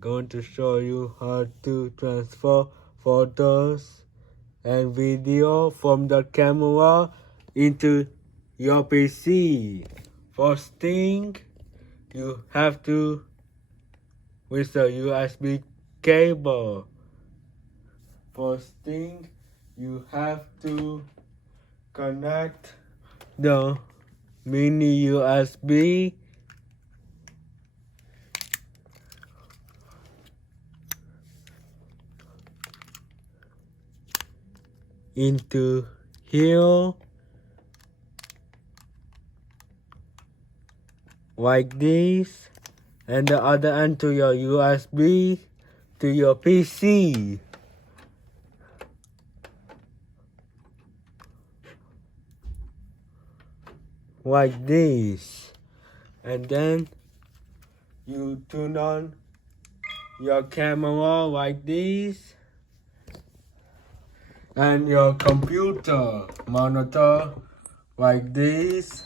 Going to show you how to transfer photos and video from the camera into your PC. First thing, you have to with a USB cable. First thing, you have to connect the mini USB into here like this, and the other end to your USB to your PC. Like this. And then you turn on your camera like this, and your computer monitor like this.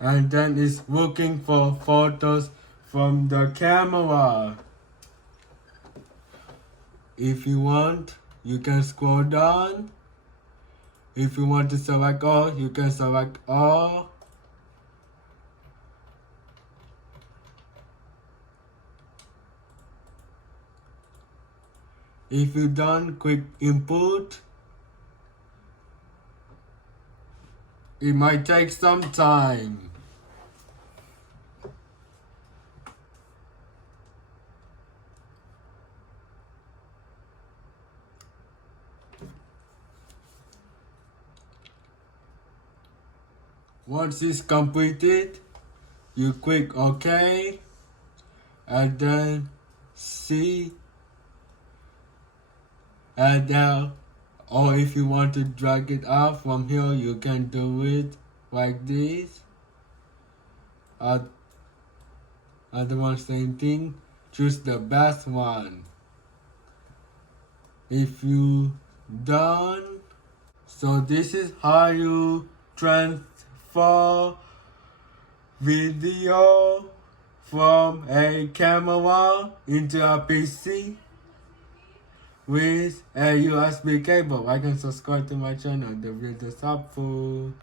And then it's looking for photos from the camera. If you want, you can scroll down. If you want to select all, you can select all. If you're done, click input. It might take some time. Once it's completed, you click OK, and then see, and then, or if you want to drag it out from here, you can do it like this. Other one, same thing. Choose the best one. If you done, so this is how you transfer video from a camera into a PC with a USB cable. Like and subscribe to my channel. The video is helpful.